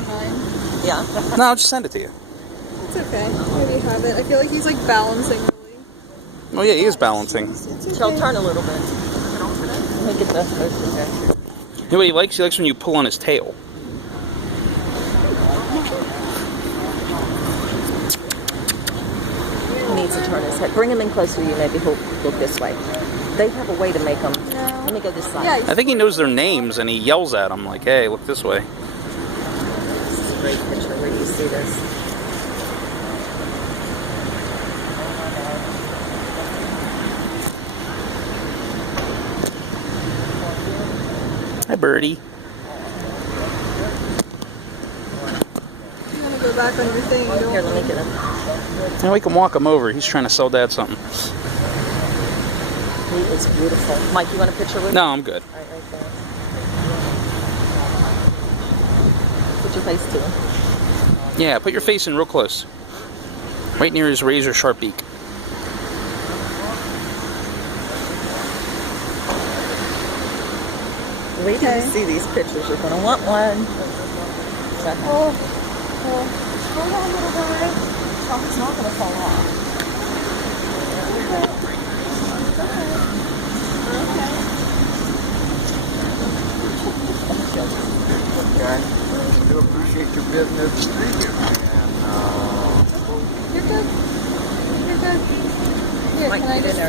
on mine. Yeah. No, I'll just send it to you. It's okay. Maybe you have it. I feel like he's like balancing really. Oh yeah, he is balancing. It's okay. She'll turn a little bit. Make it the first okay. You know what he likes? He likes when you pull on his tail. He needs to turn his head. Bring him in closer to you. Maybe he'll look this way. They have a way to make them. No. Let me go this side. Yeah, I think he knows their names and he yells at them like, "Hey, look this way." This is a great picture. Where do you see this? Hi, Birdie. You want to go back on your thing. You don't Here, let me get him. Now we can walk him over. He's trying to sell Dad something. He is beautiful. Mike, you want a picture with No, I'm good. Right there. Put your face to him. Yeah, put your face in real close. Right near his razor sharp beak. Wait till you see these pictures. You're going to want one. Oh. Hold on, little guy. Oh, it's not going to fall off. Okay. Do appreciate your business. Thank you. And, You're good. You're good. Here, Mike, can I get in just... there.